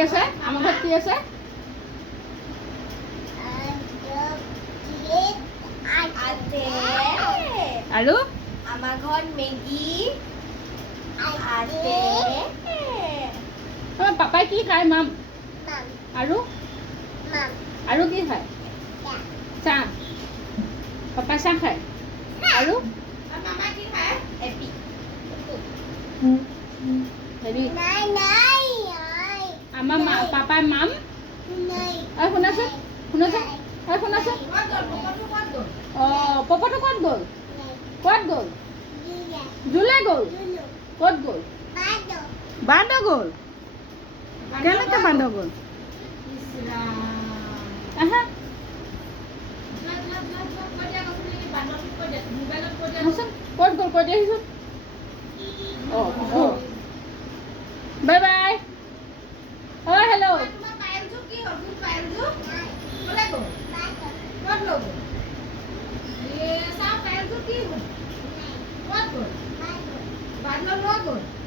আছে আমাৰ ঘৰত কি আছে আৰু আমাৰ ঘৰত মেগী আছে পাপাই কি খায় মাম আৰু আৰু কি খায় চাহ পাপাই চাহ খায় আৰু মামা কি খায় এপি হেৰি আমাৰ পাপাই মাম শুনাচোন শুনাচোন শুনাচোন অঁ পপটো ক'ত গ'ল জুলে গ'ল ক'ত গ'ল বান্ধ গ'ল কেনেকৈ বান্ধ গ'ল আহা ক'ত গ'ল কৈ দিয়াচোন অঁ অঁ বাই বাই অঁ হেল্ল' What good?